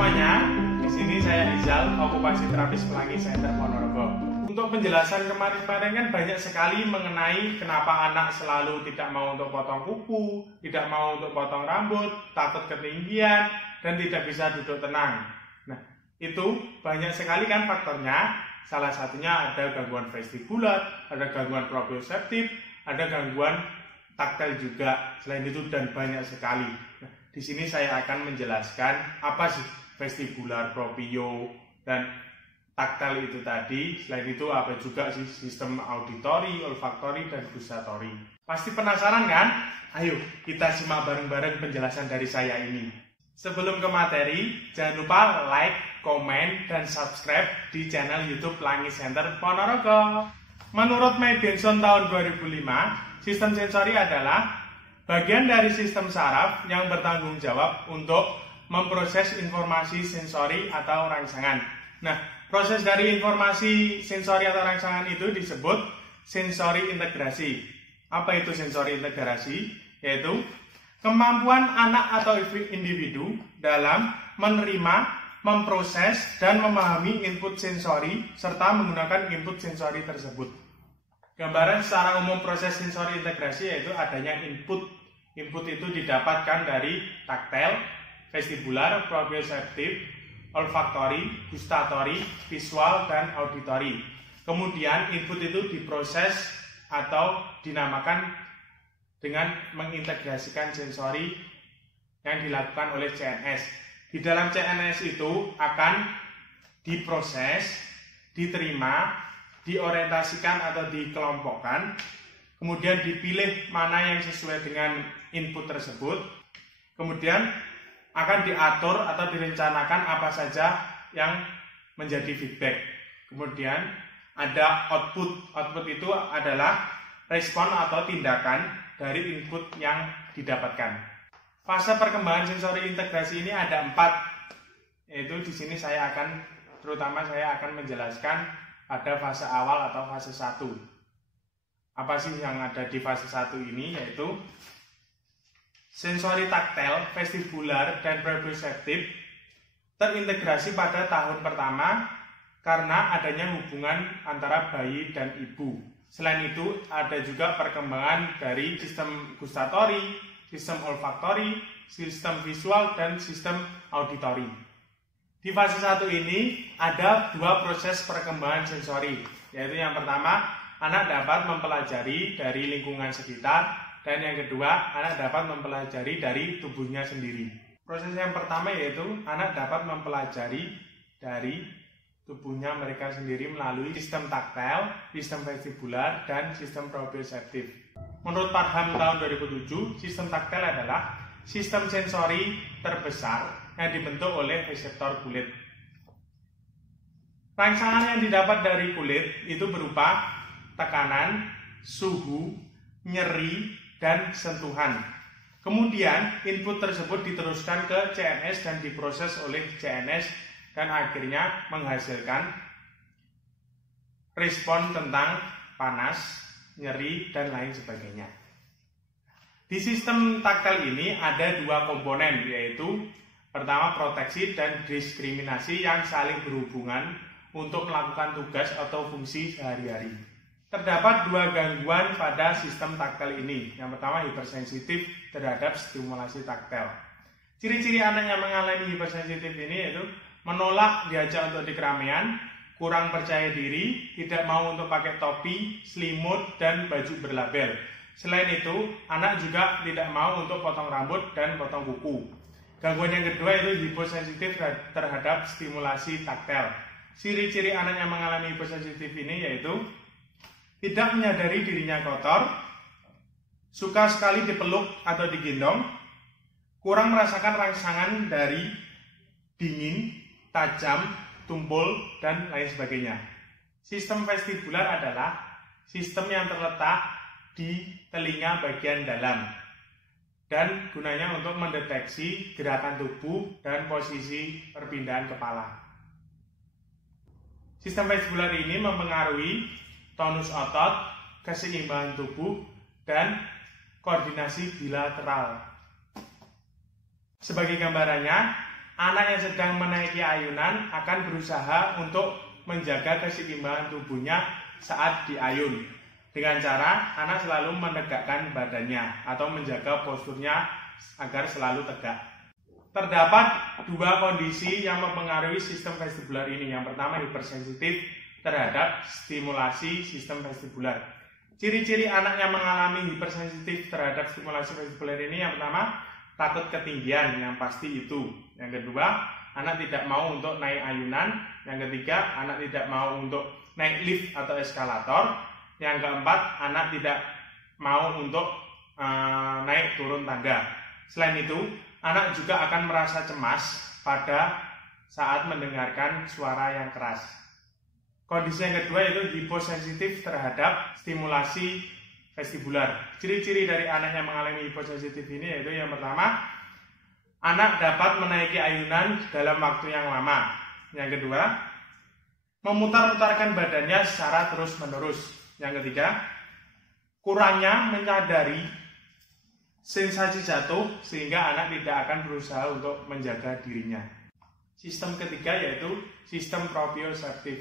semuanya, di sini saya Izal, okupasi terapis Pelangi Center Ponorogo. Untuk penjelasan kemarin kan banyak sekali mengenai kenapa anak selalu tidak mau untuk potong kuku, tidak mau untuk potong rambut, takut ketinggian, dan tidak bisa duduk tenang. Nah, itu banyak sekali kan faktornya. Salah satunya ada gangguan vestibular, ada gangguan proprioseptif, ada gangguan taktil juga. Selain itu dan banyak sekali. Nah, di sini saya akan menjelaskan apa sih vestibular, proprio, dan taktil itu tadi. Selain itu apa juga sih sistem auditori, olfaktori, dan gustatori. Pasti penasaran kan? Ayo kita simak bareng-bareng penjelasan dari saya ini. Sebelum ke materi, jangan lupa like, komen, dan subscribe di channel YouTube Pelangi Center Ponorogo. Menurut May Benson tahun 2005, sistem sensori adalah bagian dari sistem saraf yang bertanggung jawab untuk memproses informasi sensori atau rangsangan. Nah, proses dari informasi sensori atau rangsangan itu disebut sensori integrasi. Apa itu sensori integrasi? Yaitu kemampuan anak atau individu dalam menerima, memproses, dan memahami input sensori serta menggunakan input sensori tersebut. Gambaran secara umum proses sensori integrasi yaitu adanya input. Input itu didapatkan dari taktil, vestibular, proprioseptif, olfaktori, gustatori, visual, dan auditori. Kemudian input itu diproses atau dinamakan dengan mengintegrasikan sensori yang dilakukan oleh CNS. Di dalam CNS itu akan diproses, diterima, diorientasikan atau dikelompokkan, kemudian dipilih mana yang sesuai dengan input tersebut, kemudian akan diatur atau direncanakan apa saja yang menjadi feedback. Kemudian ada output. Output itu adalah respon atau tindakan dari input yang didapatkan. Fase perkembangan sensori integrasi ini ada 4. Yaitu di sini saya akan menjelaskan pada fase awal atau fase 1. Apa sih yang ada di fase 1 ini? Yaitu sensori taktil, vestibular, dan proprioseptif terintegrasi pada tahun pertama karena adanya hubungan antara bayi dan ibu. Selain itu, ada juga perkembangan dari sistem gustatori, sistem olfaktori, sistem visual, dan sistem auditori. Di fase 1 ini ada 2 proses perkembangan sensori, yaitu yang pertama, anak dapat mempelajari dari lingkungan sekitar, dan yang kedua, anak dapat mempelajari dari tubuhnya sendiri. Proses yang pertama yaitu anak dapat mempelajari dari tubuhnya mereka sendiri melalui sistem taktil, sistem vestibular, dan sistem proprioseptif. Menurut Parham tahun 2007, sistem taktil adalah sistem sensori terbesar yang dibentuk oleh reseptor kulit. Rangsangan yang didapat dari kulit itu berupa tekanan, suhu, nyeri, dan sentuhan. Kemudian input tersebut diteruskan ke CNS dan diproses oleh CNS dan akhirnya menghasilkan respon tentang panas, nyeri, dan lain sebagainya. Di sistem taktil ini ada 2 komponen, yaitu pertama proteksi dan diskriminasi yang saling berhubungan untuk melakukan tugas atau fungsi sehari-hari. Terdapat 2 gangguan pada sistem taktil ini. Yang pertama hipersensitif terhadap stimulasi taktil. Ciri-ciri anak yang mengalami hipersensitif ini yaitu menolak diajak untuk di keramaian, kurang percaya diri, tidak mau untuk pakai topi, selimut, dan baju berlabel. Selain itu, anak juga tidak mau untuk potong rambut dan potong kuku. Gangguan yang kedua itu hiposensitif terhadap stimulasi taktil. Ciri-ciri anak yang mengalami hipersensitif ini yaitu tidak menyadari dirinya kotor, suka sekali dipeluk atau digendong, kurang merasakan rangsangan dari dingin, tajam, tumpul, dan lain sebagainya. Sistem vestibular adalah sistem yang terletak di telinga bagian dalam dan gunanya untuk mendeteksi gerakan tubuh dan posisi perpindahan kepala. Sistem vestibular ini mempengaruhi tonus otot, keseimbangan tubuh, dan koordinasi bilateral. Sebagai gambarannya, anak yang sedang menaiki ayunan akan berusaha untuk menjaga keseimbangan tubuhnya saat diayun. Dengan cara anak selalu menegakkan badannya atau menjaga posturnya agar selalu tegak. Terdapat dua kondisi yang mempengaruhi sistem vestibular ini. Yang pertama, hipersensitif terhadap stimulasi sistem vestibular. Ciri-ciri anak yang mengalami hipersensitif terhadap stimulasi vestibular ini, yang pertama, takut ketinggian, yang pasti itu. Yang kedua, anak tidak mau untuk naik ayunan. Yang ketiga, anak tidak mau untuk naik lift atau eskalator. Yang keempat, anak tidak mau untuk naik turun tangga. Selain itu, anak juga akan merasa cemas pada saat mendengarkan suara yang keras. Kondisi yang kedua yaitu hiposensitif terhadap stimulasi vestibular. Ciri-ciri dari anak yang mengalami hiposensitif ini yaitu yang pertama, anak dapat menaiki ayunan dalam waktu yang lama. Yang kedua, memutar-mutarkan badannya secara terus-menerus. Yang ketiga, kurangnya menyadari sensasi jatuh sehingga anak tidak akan berusaha untuk menjaga dirinya. Sistem ketiga yaitu sistem proprioceptif.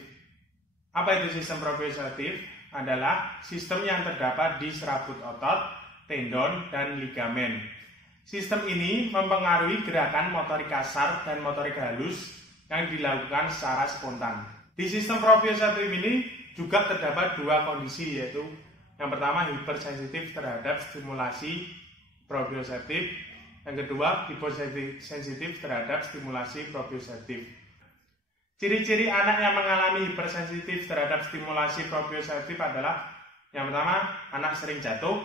Apa itu sistem proprioceptif? Adalah sistem yang terdapat di serabut otot, tendon, dan ligamen. Sistem ini mempengaruhi gerakan motorik kasar dan motorik halus yang dilakukan secara spontan. Di sistem proprioceptif ini juga terdapat dua kondisi, yaitu yang pertama hipersensitif terhadap stimulasi proprioceptif, yang kedua hiposensitif terhadap stimulasi proprioceptif. Ciri-ciri anak yang mengalami hipersensitif terhadap stimulasi proprioceptif adalah yang pertama, anak sering jatuh.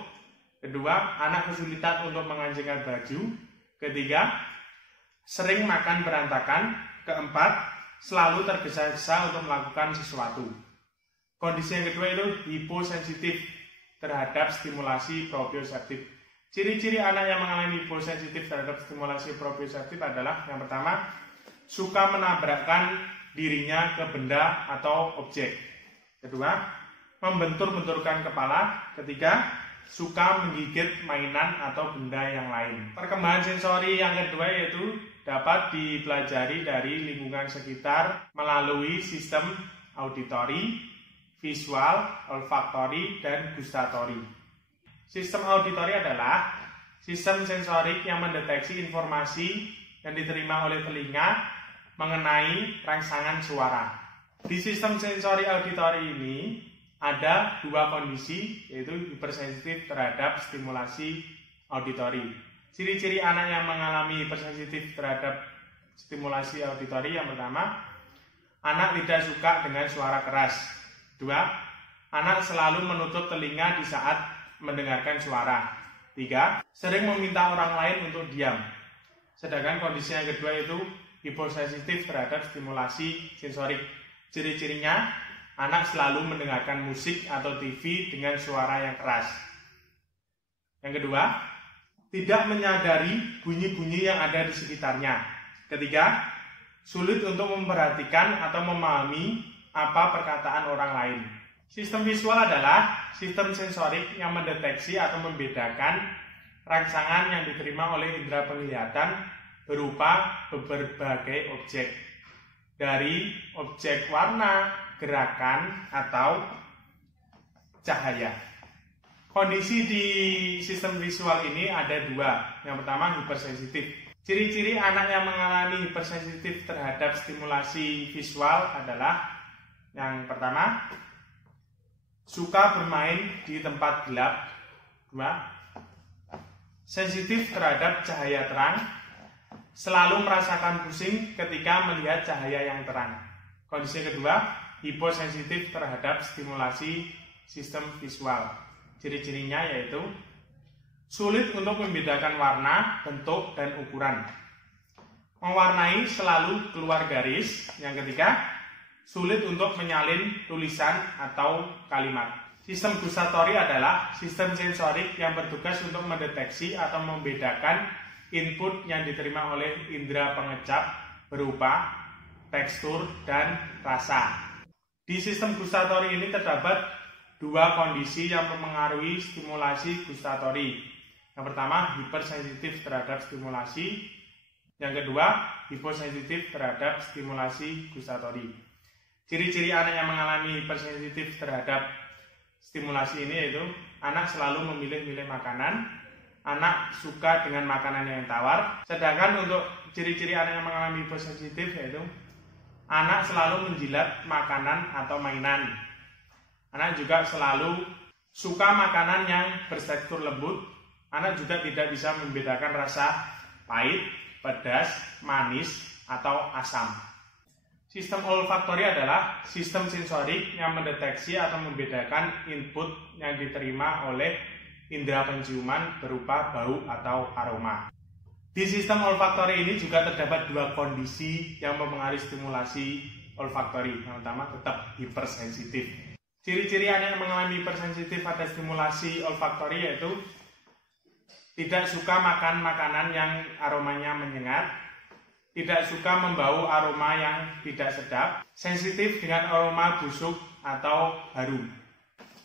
Kedua, anak kesulitan untuk mengancingkan baju. Ketiga, sering makan berantakan. Keempat, selalu tergesa-gesa untuk melakukan sesuatu. Kondisi yang kedua itu hiposensitif terhadap stimulasi proprioceptif. Ciri-ciri anak yang mengalami hiposensitif terhadap stimulasi proprioceptif adalah yang pertama, suka menabrakkan dirinya ke benda atau objek. Kedua, membentur-benturkan kepala. Ketiga, suka menggigit mainan atau benda yang lain. Perkembangan sensori yang kedua yaitu dapat dipelajari dari lingkungan sekitar melalui sistem auditori, visual, olfaktori, dan gustatori. Sistem auditori adalah sistem sensorik yang mendeteksi informasi yang diterima oleh telinga mengenai rangsangan suara. Di sistem sensori auditori ini ada dua kondisi, yaitu hipersensitif terhadap stimulasi auditori. Ciri-ciri anak yang mengalami hipersensitif terhadap stimulasi auditori, yang pertama, anak tidak suka dengan suara keras. Dua, anak selalu menutup telinga di saat mendengarkan suara. Tiga, sering meminta orang lain untuk diam. Sedangkan kondisi yang kedua itu hiposensitif terhadap stimulasi sensorik. Ciri-cirinya, anak selalu mendengarkan musik atau TV dengan suara yang keras. Yang kedua, tidak menyadari bunyi-bunyi yang ada di sekitarnya. Ketiga, sulit untuk memperhatikan atau memahami apa perkataan orang lain. Sistem visual adalah sistem sensorik yang mendeteksi atau membedakan rangsangan yang diterima oleh indera penglihatan berupa berbagai objek. Dari objek warna, gerakan, atau cahaya. Kondisi di sistem visual ini ada dua. Yang pertama, hipersensitif. Ciri-ciri anak yang mengalami hipersensitif terhadap stimulasi visual adalah yang pertama, suka bermain di tempat gelap. Dua, sensitif terhadap cahaya terang, selalu merasakan pusing ketika melihat cahaya yang terang. Kondisi kedua, hiposensitif terhadap stimulasi sistem visual. Ciri-cirinya yaitu sulit untuk membedakan warna, bentuk, dan ukuran. Mewarnai selalu keluar garis. Yang ketiga, sulit untuk menyalin tulisan atau kalimat. Sistem gustatori adalah sistem sensorik yang bertugas untuk mendeteksi atau membedakan input yang diterima oleh indera pengecap berupa tekstur dan rasa. Di sistem gustatori ini terdapat dua kondisi yang mempengaruhi stimulasi gustatori. Yang pertama, hipersensitif terhadap stimulasi. Yang kedua, hiposensitif terhadap stimulasi gustatori. Ciri-ciri anak yang mengalami hipersensitif terhadap stimulasi ini yaitu anak selalu memilih-milih makanan, anak suka dengan makanan yang tawar. Sedangkan untuk ciri-ciri anak yang mengalami hiposensitif yaitu anak selalu menjilat makanan atau mainan. Anak juga selalu suka makanan yang bertekstur lembut. Anak juga tidak bisa membedakan rasa pahit, pedas, manis, atau asam. Sistem olfaktori adalah sistem sensorik yang mendeteksi atau membedakan input yang diterima oleh indera penciuman berupa bau atau aroma. Di sistem olfaktori ini juga terdapat dua kondisi yang mempengaruhi stimulasi olfaktori. Yang pertama tetap hipersensitif. Ciri-ciri anak yang mengalami hipersensitif pada stimulasi olfaktori yaitu tidak suka makan makanan yang aromanya menyengat, tidak suka membau aroma yang tidak sedap, sensitif dengan aroma busuk atau harum.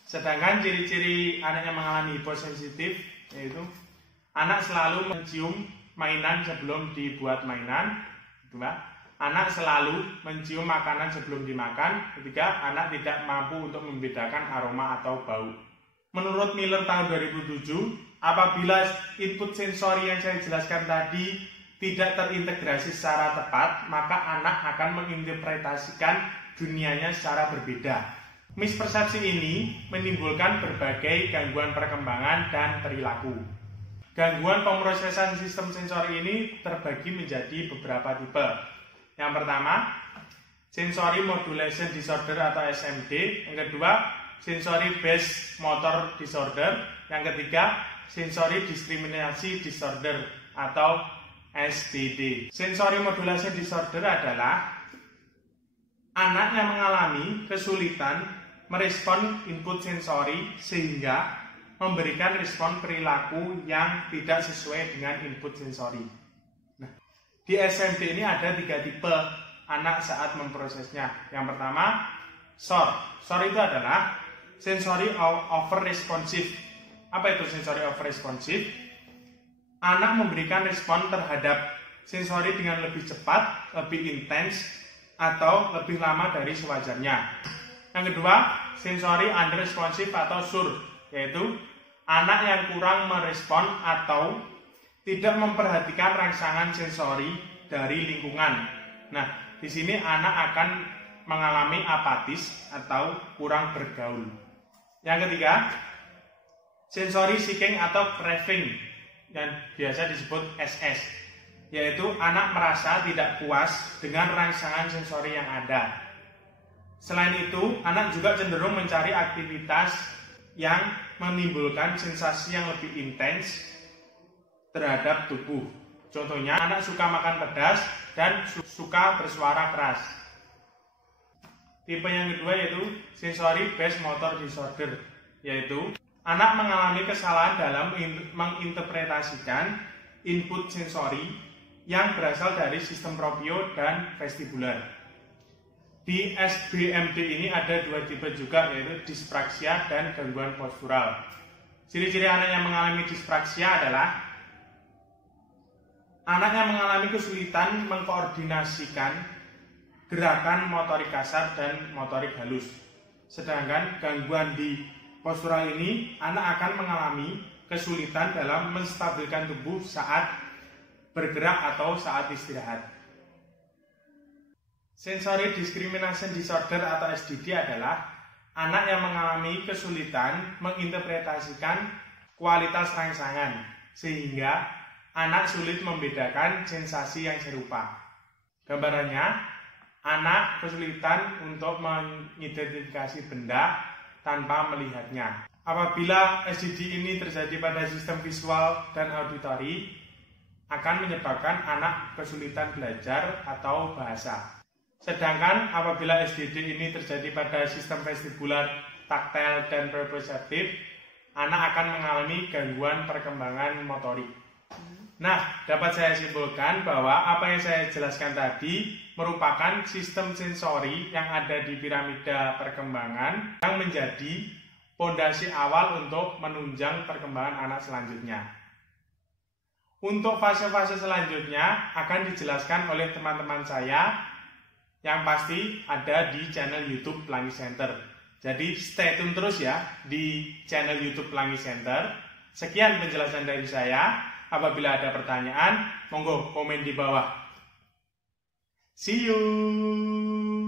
Sedangkan ciri-ciri anak yang mengalami hiposensitif yaitu anak selalu mencium mainan sebelum dibuat mainan. Kedua, anak selalu mencium makanan sebelum dimakan. Ketiga, anak tidak mampu untuk membedakan aroma atau bau. Menurut Miller tahun 2007, apabila input sensori yang saya jelaskan tadi tidak terintegrasi secara tepat, maka anak akan menginterpretasikan dunianya secara berbeda. Mispersepsi ini menimbulkan berbagai gangguan perkembangan dan perilaku. Gangguan pemrosesan sistem sensori ini terbagi menjadi beberapa tipe. Yang pertama, sensory modulation disorder atau SMD. Yang kedua, sensory based motor disorder. Yang ketiga, sensory discrimination disorder atau SDD. Sensory modulation disorder adalah anak yang mengalami kesulitan merespon input sensori sehingga memberikan respon perilaku yang tidak sesuai dengan input sensori. Nah, di SMD ini ada 3 tipe anak saat memprosesnya. Yang pertama, SOR. SOR itu adalah sensory over responsive. Apa itu sensory over responsive? Anak memberikan respon terhadap sensori dengan lebih cepat, lebih intens, atau lebih lama dari sewajarnya. Yang kedua, sensory unresponsive atau SUR, yaitu anak yang kurang merespon atau tidak memperhatikan rangsangan sensori dari lingkungan. Nah, di sini anak akan mengalami apatis atau kurang bergaul. Yang ketiga, sensory seeking atau craving, yang biasa disebut SS, yaitu anak merasa tidak puas dengan rangsangan sensori yang ada. Selain itu, anak juga cenderung mencari aktivitas yang menimbulkan sensasi yang lebih intens terhadap tubuh. Contohnya, anak suka makan pedas dan suka bersuara keras. Tipe yang kedua yaitu sensory based motor disorder, yaitu anak mengalami kesalahan dalam menginterpretasikan input sensori yang berasal dari sistem proprio dan vestibular. Di SBMD ini ada 2 tipe juga, yaitu dispraksia dan gangguan postural. Ciri-ciri anak yang mengalami dispraksia adalah anak yang mengalami kesulitan mengkoordinasikan gerakan motorik kasar dan motorik halus. Sedangkan gangguan di postural ini, anak akan mengalami kesulitan dalam menstabilkan tubuh saat bergerak atau saat istirahat. Sensory discrimination disorder atau SDD adalah anak yang mengalami kesulitan menginterpretasikan kualitas rangsangan, sehingga anak sulit membedakan sensasi yang serupa. Gambarannya, anak kesulitan untuk mengidentifikasi benda tanpa melihatnya. Apabila SDD ini terjadi pada sistem visual dan auditori, akan menyebabkan anak kesulitan belajar atau bahasa. Sedangkan apabila SDD ini terjadi pada sistem vestibular, taktil, dan proprioseptif, anak akan mengalami gangguan perkembangan motorik. Nah, dapat saya simpulkan bahwa apa yang saya jelaskan tadi merupakan sistem sensori yang ada di piramida perkembangan yang menjadi pondasi awal untuk menunjang perkembangan anak selanjutnya. Untuk fase-fase selanjutnya akan dijelaskan oleh teman-teman saya yang pasti ada di channel YouTube Pelangi Center. Jadi stay tune terus ya di channel YouTube Pelangi Center. Sekian penjelasan dari saya. Apabila ada pertanyaan, monggo komen di bawah. See you.